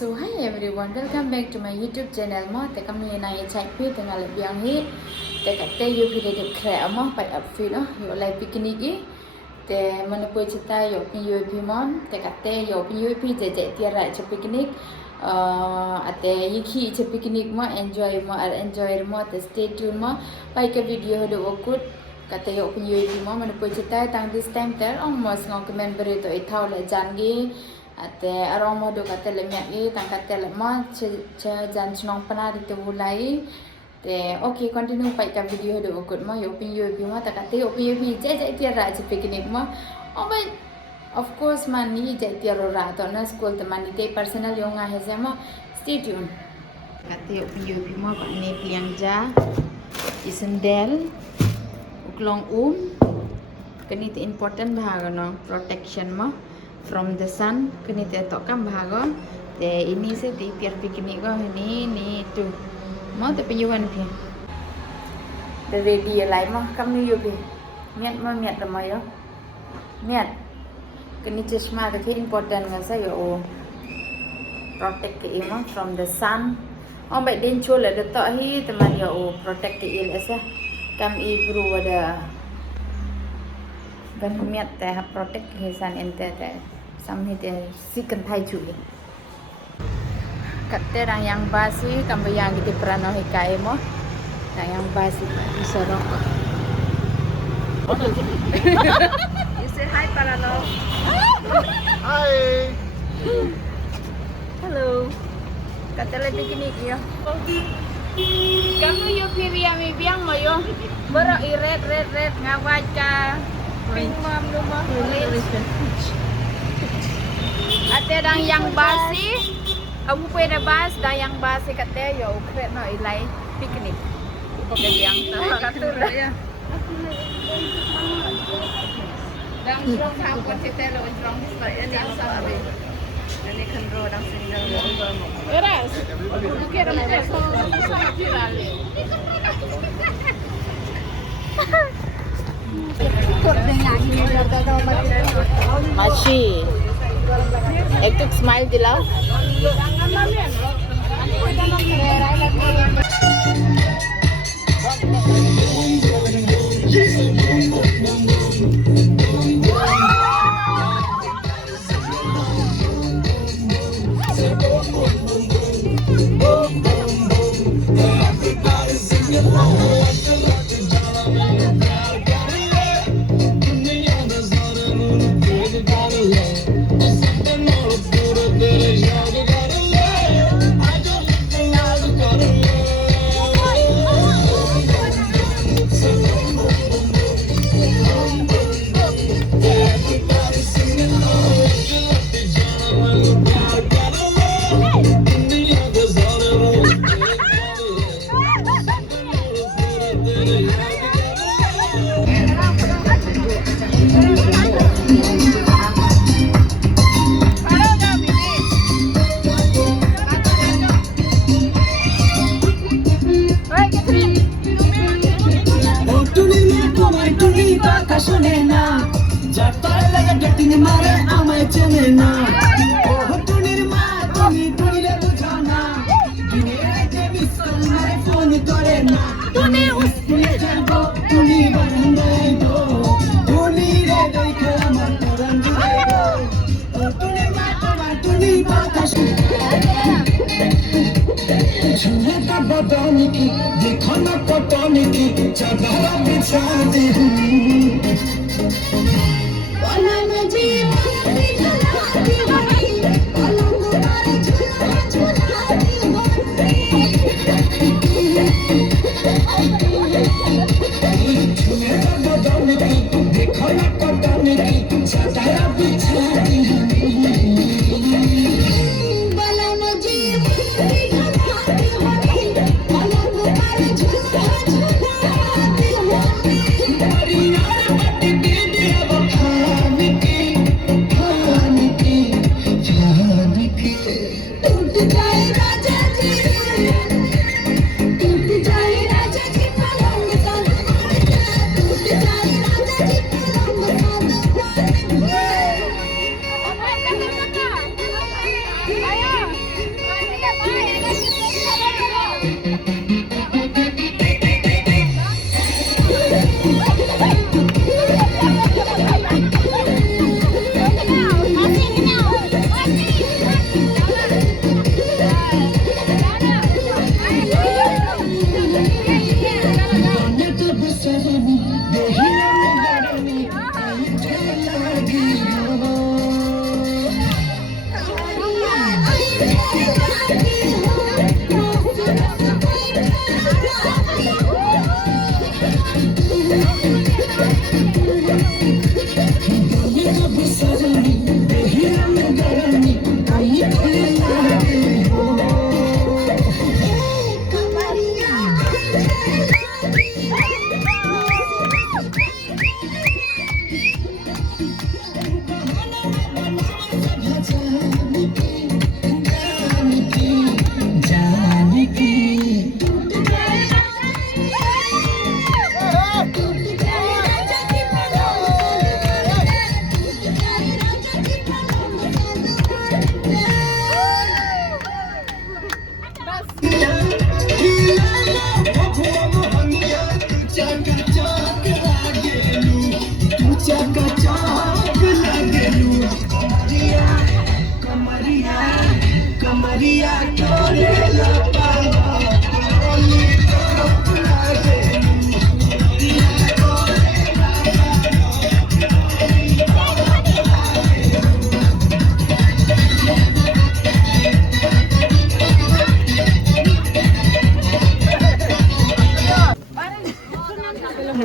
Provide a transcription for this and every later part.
So hi everyone, welcome back to my YouTube channel mo. Te kami na i-check pi tengah lebih hi. Te kata you pilih de kre mo pai up fi no. Yo lai picnic i. Te mana pun cerita yo pi you pi mon. Te kata yo pi you pi je tiara che picnic. Ate yiki che picnic mo enjoy mo te stay tune mo. Pai ke video do okut. Kata yo pi you pi mo mana pun cerita tang this time ter almost ngok comment beri to itau le jangi. Ate aroma do kata lemak ni tang kata lemah jan senong pernah ditulai te okay continue pai ka video do ikut mo yo pin ma tak kata yo pin je tiara je picnic mo oh but of course man ni je tiara ra to na school teman ni te personal yo nga heze mo stay tune kata yo pin mo pak ni piang ja isendel uklong kini te important bahag no protection mo from the sun kini te tokam bahago te ini se ti piar picnic go ni tu mo te penyuan pi the ready lai mo kam ni yo pi miat mo yo miat kini chashma ke important nga sa yo protect ke mo from the sun om bai den chul le to hi te man yo protect ke il asa kam i bru ada ban miat te ha protect ke san ente te sampai te sikan thai chu katte rang yang basi kambayang gitu prano hikai mo rang yang basi isorok you say hi parano Hi. hello katte le picnic yo kamu yo piriami biang mo yo baro i red ngawaj ka pink mom lumo ate dang yang basi kamu pwede bas dang yang basi kate yo ukret no ilai picnic pokok yang katur ya dang strong hapon titelo strong display ini yang sabi ini kendro dang single eras kira mo so tirale Machi एक तो smile दिलाओ देखो ना पटाने की चादर बिछा दी देखो ना पटाने की चादर बिछा दी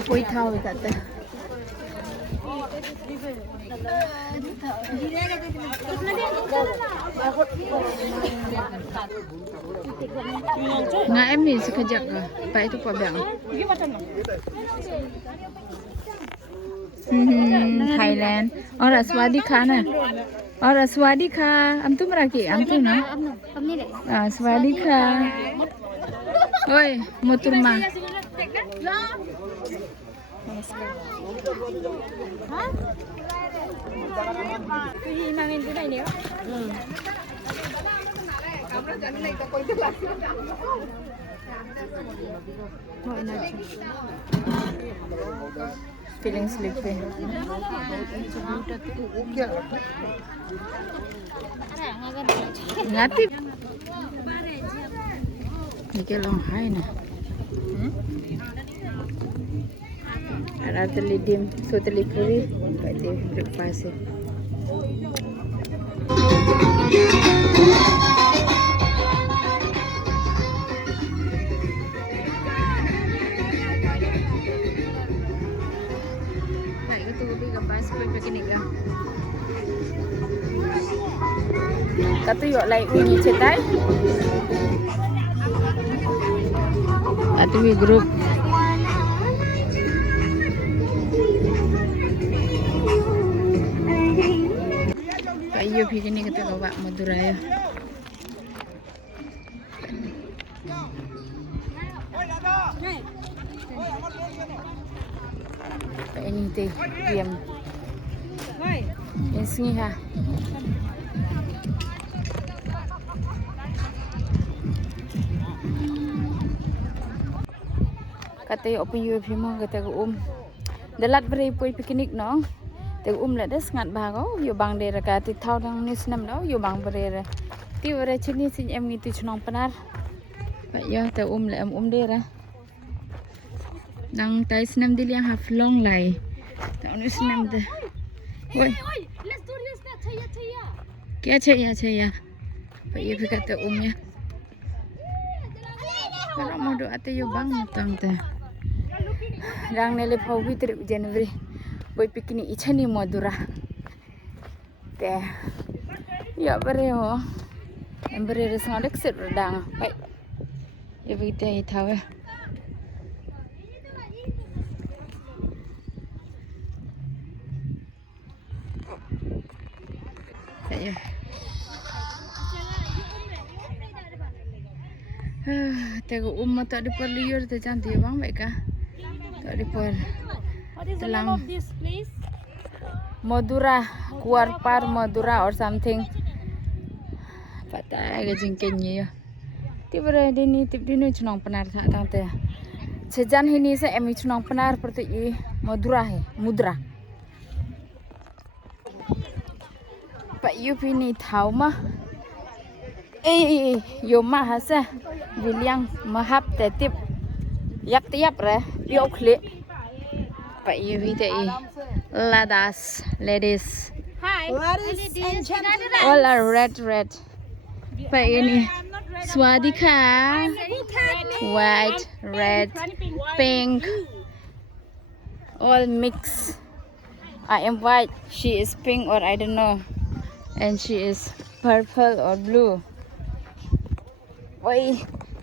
Poi thao kata. Nga em ni sekejap ke? Pak itu Pak Bang. Thailand. Ora swadika na. Ora swadika. Am tu meraki, am tu na. Swadika. Oi, moturma. Feeling sleepy. Ngati. Ini long hai na. Ada telidim, so telipuri, pada breakfast. Baik, itu kopi kapas, kopi piknik lah. Kata yuk like ini cetai. Atau we group. Iyo piknik kita bawa Madura ya. Ini teh diam. Ini sini ha. Kata yo open UFP mo kata ko dalat beri poi piknik no. Teg let des ngat bago yo bang de ka ti thau dang nis nam no yo bang bere ti bere chini sin em ngi ti chnong panar ba yo te le em de ra dang tai snam dil yang half long lai ta nis nam de oi let's do this na chaya chaya ba yo phika te ya para mo do ate yo bang tam ta dang nele phau bi trip January boy piknik ichani Madura te ya bare ho embere resang dek set redang pai ya bite itawe saya tego tak ada perliur te cantik bang baik kah tak ada per What is the name of this place? Madura, Kuarpar Madura or something. Patay ka jingkenya. Tibra dini tip dini chunong panar tha tante. Sejan hini sa emi chunong panar perti i Madura hai, Mudra. Pa yupi ni thau ma. Yo ma hasa. Biliang mahap te tip. Yak tiap re, piok kle. Pak Yuvi tadi ladies. Hi. Ladies and gentlemen. All are red. ไปนี่สวัสดีค่ะ white red pink all mix I am white she is pink or I don't know and she is purple or blue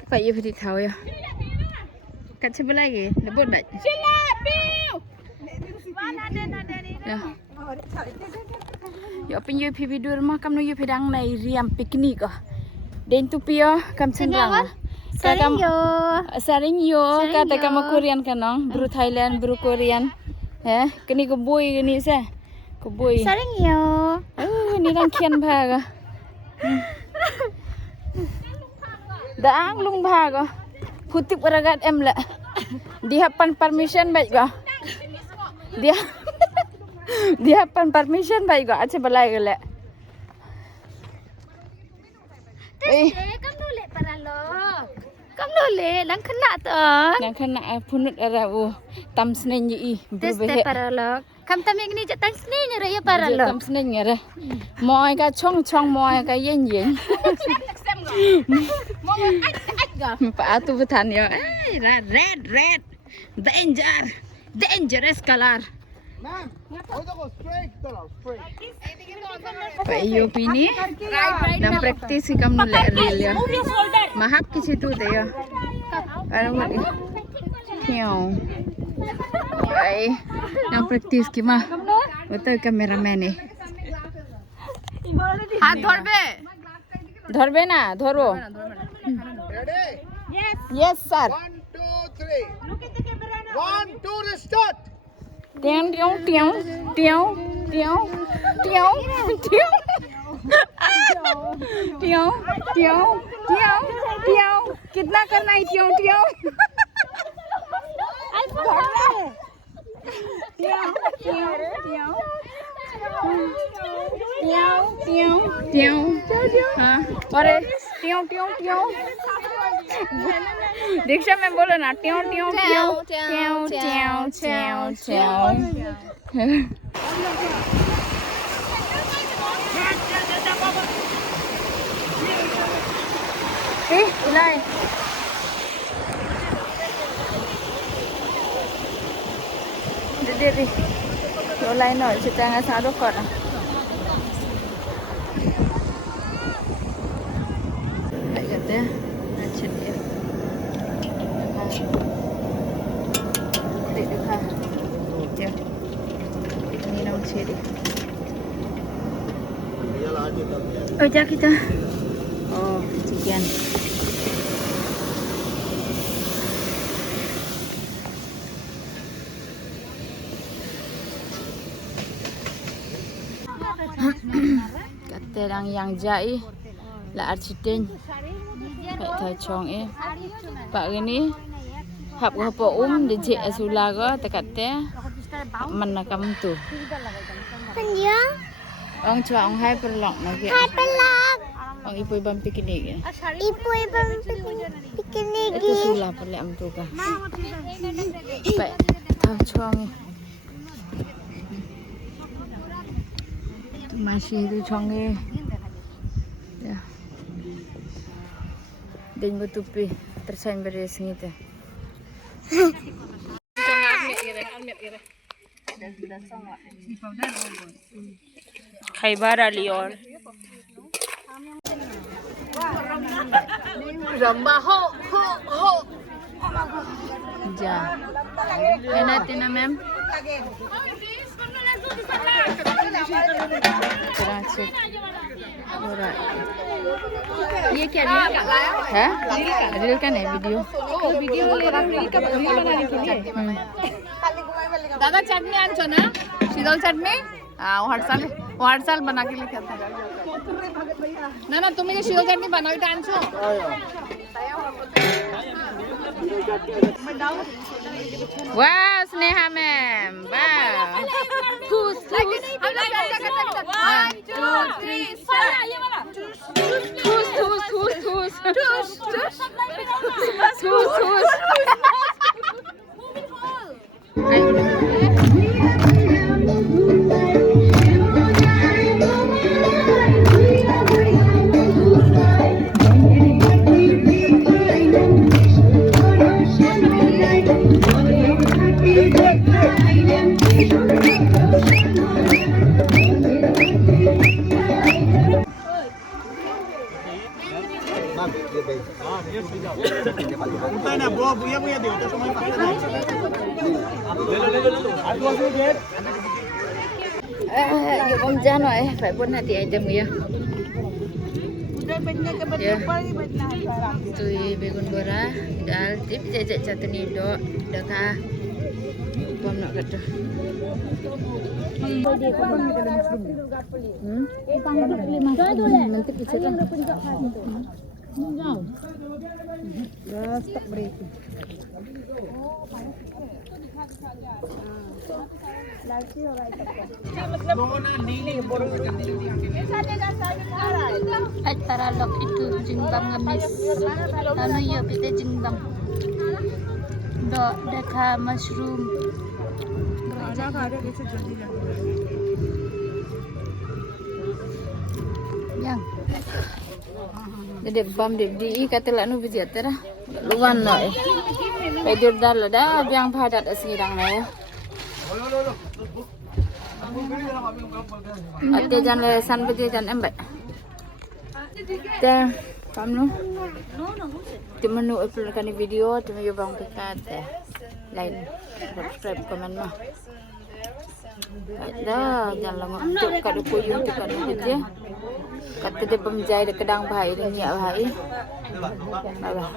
ไปอยู่ที่เขาอยู่กัดใช่ไหมล่ะกี่ระเบิดแบบya pinjau pipi dur mah kam nu yu pidang nai riam piknik ah. Den tu pio kam sendang. Saring yo kata kam Korean kanong, bru Thailand, bru Korean. Kini ko boy kini sa. Ko boy. Saring yo. Ni rang kian bhaga. Daang lung bhaga. Putip ragat em la. Dia pan permission baik ga. Dia pan permission baik ga ache balai gele. Kam dole para lo. Kam dole lang kena to. Nang kena punut ara u tam snen yi Teste para lo. Kam tamik ni jatan sini nyere ya para lo. Tam snen ngere. Moi ka chong moi ka yen yen. Pa atu betan yo. Red. Dangerous color. Ma'am, go straight, straight. Pa iyo pini. Nang practice si kam nule real yo. Mahap kisi tu de yo. Ano mo di? Tiyo. Ay, nang practice ki ma. Otoy cameraman eh. हाथ धरबे ना धरो Ready? yes sir 1, 2, 3. Look at the camera now. 1, 2, start. tiang कितना करना है tiang हाँ अरे ट्यों दीक्षा मैं बोलो ना ट्यों Ilai Dede Yo lai nổi sẽ trang sao đó còn à Lại gần thế Chuyện đi Để được ha Được Ini nong ciri Ojak kita Oh sekian Kata yang jai la architect phải thời chong e pak gini hap ko de je asula go takate man na kam tu Kanya? ong chwa ong hai per lok na ke Hai pelak. ong ipoi bam piknik e Ipoi bang piknik. itu sula per le am tu ka phải thao chong e tu masih tu chong e ya den betupi tersain beres ngite Khaybar Alior Ramba ho Ja Enak na ma'am Karachi Alright ये क्या reel का है reel का नहीं video video reel का video बनाने के लिए दादा चटनी आंचो ना शीतल चटनी व्हाट्सएप बना के लिखा था ना ना तुम्हें जो शीतल चटनी बनाई था आंचो वाह स्नेहा मैम वाह खुश हम लोग 1 2 3 Tush उठता है ना वो बुया दे तो समय ले लो Yuk bom jano phải buat hati aja mu ya. Ya. Tui begun bora, dal tip jajak satu ni dok, dah bom nak kata. Nanti bisa kan? Stop breaking. At para lok itu jingbang ngemis. Lalu ya kita jingbang. Do dekha mushroom. Yang. Jadi bom di kata lah nu bijak terah. Luan lah. Pedir dah lah dah yang padat asirang lah ya. Ate jan le san bede jan embat. Teh, kamu tu menu upload kan video, tu menu bang pekat teh. Like, subscribe, komen mah. Dah, jangan lama. Cuk kat kuyung tu kat je. Kata dia pemjai de kedang bahai, dia niat bahai. Bye bye.